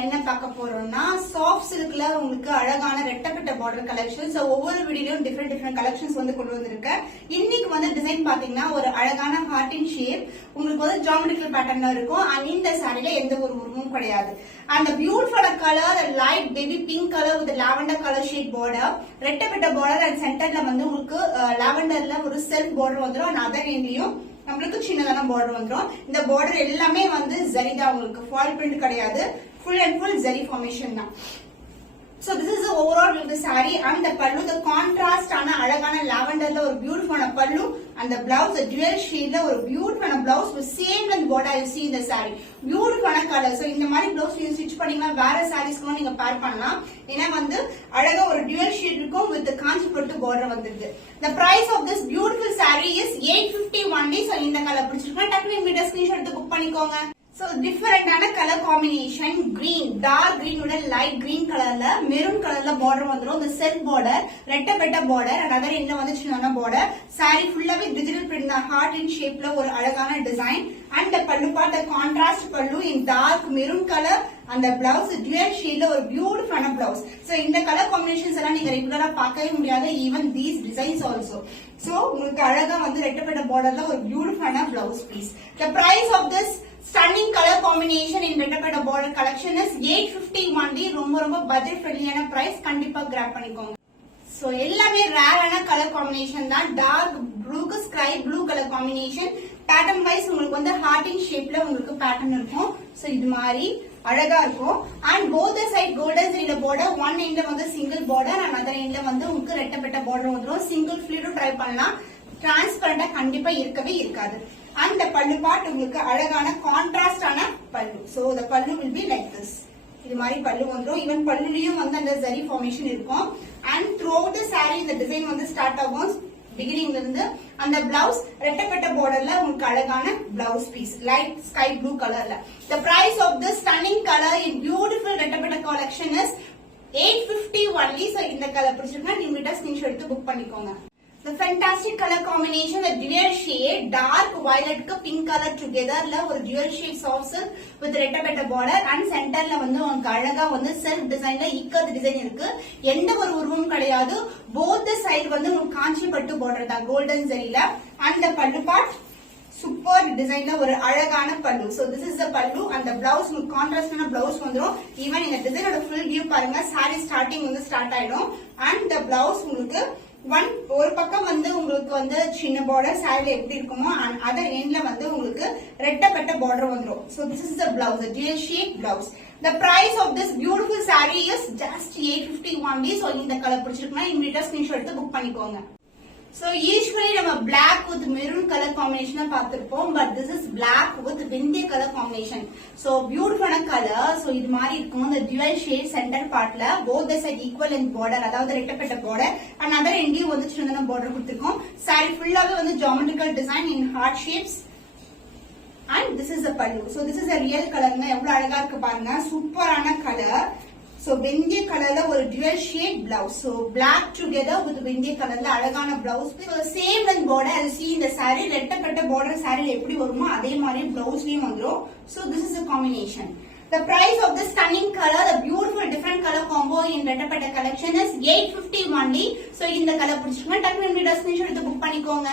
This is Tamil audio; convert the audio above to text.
என்ன பார்க்க போறோம்னா சாஃப்ட் சில்க்ல உங்களுக்கு அழகான ரெட்டப்பட்ட பார்டர் கலெக்ஷன். சோ ஒவ்வொரு வீடியோலயும் டிஃபரெண்ட் கலெக்ஷன்ஸ் வந்து கொண்டு வந்திருக்கேன். இன்னைக்கு வந்து டிசைன் பாத்தீங்கன்னா ஒரு அழகான ஹார்ட் இன் ஷேப் உங்களுக்கு வந்து ஜியோமெட்ரிக்கல் பேட்டர்ன்ல இருக்கும். அண்ட் இந்த சாரில எந்த ஒரு உருவமும் கிடையாது. அந்த beautiful colour light baby pink colour with lavender colour shade border, ரெட்டப்பட்ட பார்டர் அண்ட் சென்டர்ல வந்து உங்களுக்கு லாவெண்டர்ல ஒரு செல்ஃப் பார்டர் வந்துடும். அண்ட் அதர் எண்ட்லயும் நம்மளுக்கு சின்னதான பார்டர் வந்துடும். இந்த பார்டர் எல்லாமே வந்து ஜரி தான், உங்களுக்கு ஃபால் பிரிண்ட் கிடையாது. Full and full zari formation தான். So this is the overall view of the saree and the pallu, the contrast ஆன அழகான லாவெண்டர்ல ஒரு பியூட்டிஃபுல்லான பல்லு and the blouse a dual shade ல ஒரு பியூட்டிஃபுல்லான blouse with same length border you see in the saree. பியூட்டிஃபுல்லான கலர். சோ இந்த மாதிரி blouse நீங்க ஸ்டிட்ச் பண்ணீங்கன்னா வேற சாரீஸ்க்கு நீங்க பேர் பண்ணலாம். ஏன்னா வந்து அழகா ஒரு dual shade இருக்கும் with the காஞ்சிபட்டு border வந்திருக்கு. The price of this beautiful saree is 850 only. So இந்த கலர் பிடிச்சிருக்கா டக்குனு மீட்டர் ஸ்கிரீன்ஷாட் எடுத்து புக் பண்ணிக்கோங்க. So டிஃபரெண்டான colour combination green, dark green உடன் லைட் கிரீன் கலர்ல மெரூன் கலர்ல பார்டர் வந்துரும். இந்த செல்ஃப் பார்டர், ரெட்டப்பட்ட பார்டர் அண்ட் அதர் என்ன வந்து சின்ன பார்டர். சாரி ஃபுல்லாவே டிஜிட்டல் பிரிண்ட் தான், ஹார்ட் இன் ஷேப்ல ஒரு அழகான டிசைன். And pallu part contrast pallu in dark maroon colour. அந்த பிளவுஸ் டுவல் ஷேட்ல ஒரு பியூட்டிஃபுல்லான பிளவுஸ். சோ இந்த கலர் காம்பினேஷன்ஸ் எல்லாம் நீங்க ரெகுலரா பார்க்கவே முடியாது. Even these designs also. So உங்களுக்கு அழகா வந்து ரெட்டப்பட்ட பார்டர்ல ஒரு பியூட்டிஃபுல்லான blouse piece. The price of this stunning color combination in ரெட்டப்பட்ட border collection is 850 only. ரொம்ப பட்ஜெட் ஃப்ரெண்ட்லியான பிரைஸ். கண்டிப்பா கிராப் பண்ணிக்கோங்க. சோ எல்லாமே ரேரான கலர் காம்பினேஷன் தான். டார்க் ப்ளூக்கு sky blue colour combination. Pattern wise உங்களுக்கு வந்து ஹார்ட் இன் ஷேப்ல உங்களுக்கு பேட்டர்ன் இருக்கும். சோ இது மாதிரி அழகா இருக்கும். அண்ட் போத் சைட் கோல்டன் ஜரியில பார்டர், ஒன் எண்ட்ல வந்து சிங்கிள் பார்டர் அண்ட் அதர் எண்ட்ல வந்து உங்களுக்கு ரெட்டப்பட்ட பார்டர் வந்துடும். சிங்கிள் ஃபிளீடும் ட்ரை பண்ணலாம். டிரான்ஸ்பரண்டா கண்டிப்பா இருக்கவே இருக்காது. அந்த பல்லு பார்ட் உங்களுக்கு அழகான கான்ட்ராஸ்டான பல்லு. சோ the பல்லு will be like this. இது மாதிரி பல்லு வந்துரும். ஈவன் பல்லுலயும் வந்து அந்த ஜரி ஃபார்மேஷன் இருக்கும். அண்ட் throughout the saree இந்த டிசைன் வந்து ஸ்டார்ட் ஆகும் பிகினிங்ல இருந்து. அந்த பிளவுஸ் ரெட்டப்பட்ட பார்டர்ல உங்களுக்கு அழகான blouse piece light sky blue கலர்ல. The price of this stunning color in beautiful ரெட்டப்பட்ட collection is 850 only. So இந்த கலர் பிடிச்சிருக்கா நீங்க ஸ்கிரீன்ஷாட் எடுத்து புக் பண்ணிக்கோங்க. The fantastic color combination, the dual shade, dark violet ku pink color together la ஒரு dual shade soft silk with ரெட்டப்பட்ட border and center ல வந்து உங்களுக்கு அழகா வந்து self design ல இக்கத் டிசைன் இருக்கு. எந்த ஒரு உருவமும் கிடையாது. both the side வந்து உங்களுக்கு காஞ்சிபட்டு border தான் golden ஜரியில. and the பல்லு part சூப்பர் டிசைன்ல ஒரு அழகான பல்லு. சோ திஸ் இஸ் த பல்லு. அந்த பிளவுஸ் உங்களுக்கு கான்ட்ராஸ்டான பிளவுஸ் வந்துரும். ஈவன் இந்த டிசைனோட ஃபுல் வியூ பாருங்க. சாரி ஸ்டார்டிங் வந்து ஸ்டார்ட் ஆயிடும். அண்ட் த பிளவுஸ் உங்களுக்கு ஒரு பக்கம் வந்து உங்களுக்கு வந்து சின்ன பார்டர் சாரில எப்படி இருக்குமோ அதர் எண்ட்ல வந்து உங்களுக்கு ரெட்டப்பட்ட பார்டர் வந்துரும். So this is the blouse, the dual shade blouse. The price of this beautiful saree is just 850 only. So இந்த கலர் பிடிச்சிருக்குன்னா இமிடியேட்டா ஸ்கிரீன்ஷாட் எடுத்து புக் பண்ணிக்கோங்க. So usually நம்ம black with maroon color combination பார்த்திருப்போம். But this is black with windy color combination. So beautiful color. So இது மாதிரி இருக்கும். இந்த dual shade center partல both the side equal length border, அதாவது ரெட்டப்பட்ட border and other endலயும் வந்து சின்னதான border கொடுத்திருக்கோம். saree ஃபுல்லாவே வந்து geometrical design in heart shapes. And this is the pallu. So this is a real color. எவ்வளவு அழகா இருக்கு பாருங்க. சூப்பரான கலர். So வெந்தய கலர்ல ஒரு dual shade blouse. So black together with வெந்தய கலர்ல அழகான blouse. So same length border as you see in the saree. ரெட்டப்பட்ட border saree எப்படி வருமோ அதே மாதிரி blouseலயும் வந்துரும். So this is a combination. The price of this stunning color, the beautiful different color combo in ரெட்டப்பட்ட collection is 850 only. So இந்த கலர் பிடிச்சிருக்கா டக்குனு ஸ்கிரீன்ஷாட் எடுத்து புக் பண்ணிக்கோங்க.